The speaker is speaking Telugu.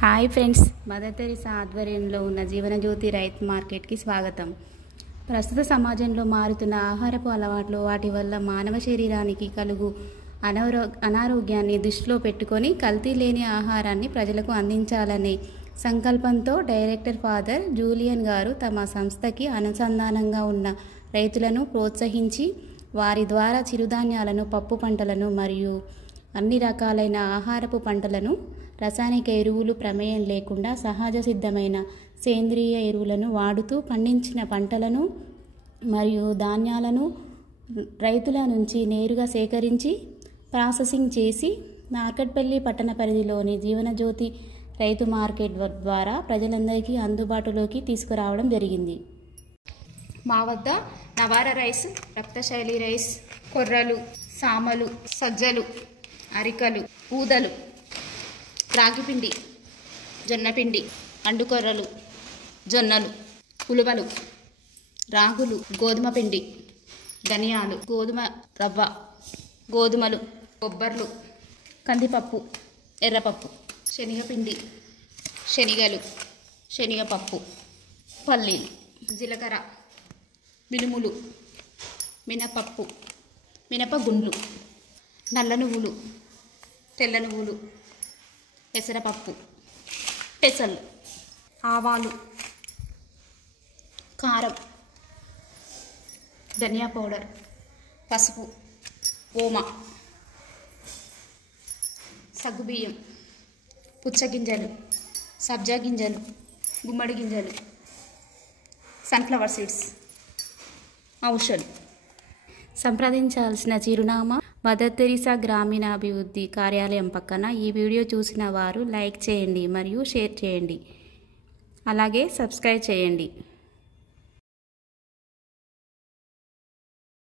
హాయ్ ఫ్రెండ్స్, మదర్ తెరిసా ఆధ్వర్యంలో ఉన్న జీవనజ్యోతి రైతు మార్కెట్కి స్వాగతం. ప్రస్తుత సమాజంలో మారుతున్న ఆహారపు అలవాట్లు, వాటి వల్ల మానవ శరీరానికి కలుగు అనారోగ్యాన్ని దృష్టిలో పెట్టుకొని కల్తీ లేని ఆహారాన్ని ప్రజలకు అందించాలనే సంకల్పంతో డైరెక్టర్ ఫాదర్ జూలియన్ గారు తమ సంస్థకి అనుసంధానంగా ఉన్న రైతులను ప్రోత్సహించి వారి ద్వారా చిరుధాన్యాలను, పప్పు పంటలను మరియు అన్ని రకాలైన ఆహారపు పంటలను రసాయనిక ఎరువులు ప్రమేయం లేకుండా సహజ సిద్ధమైన సేంద్రియ ఎరువులను వాడుతూ పండించిన పంటలను మరియు ధాన్యాలను రైతుల నుంచి నేరుగా సేకరించి ప్రాసెసింగ్ చేసి నార్కట్పల్లి పట్టణ పరిధిలోని జీవనజ్యోతి రైతు మార్కెట్ ద్వారా ప్రజలందరికీ అందుబాటులోకి తీసుకురావడం జరిగింది. మా వద్ద నవారా రైస్, రక్తశైలి రైస్, కొర్రలు, సామలు, సజ్జలు, అరికలు, ఊదలు, రాగిపిండి, జొన్నపిండి, అండుకొర్రలు, జొన్నలు, ఉలువలు, రాగులు, గోధుమ పిండి, ధనియాలు, గోధుమ రవ్వ, గోధుమలు, కొబ్బర్లు, కందిపప్పు, ఎర్రపప్పు, శనగపిండి, శనగలు, శనగపప్పు, పల్లీలు, జీలకర్ర, మినుములు, మినపప్పు, మినపగుండ్లు, నల్ల నువ్వులు, తెల్ల నువ్వులు, పెసరపప్పు, పెసలు, ఆవాలు, కారం, ధనియా పౌడర్, పసుపు, ఓమ, సగ్గుబియ్యం, పుచ్చగింజలు, సబ్జా గింజలు, గుమ్మడి గింజలు, సన్ఫ్లవర్ సీడ్స్, ఔషధం. సంప్రదించాల్సిన చిరునామా మదర్ తెరిసా గ్రామీణాభివృద్ధి కార్యాలయం పక్కన. ఈ వీడియో చూసిన వారు లైక్ చేయండి మరియు షేర్ చేయండి, అలాగే సబ్స్క్రైబ్ చేయండి.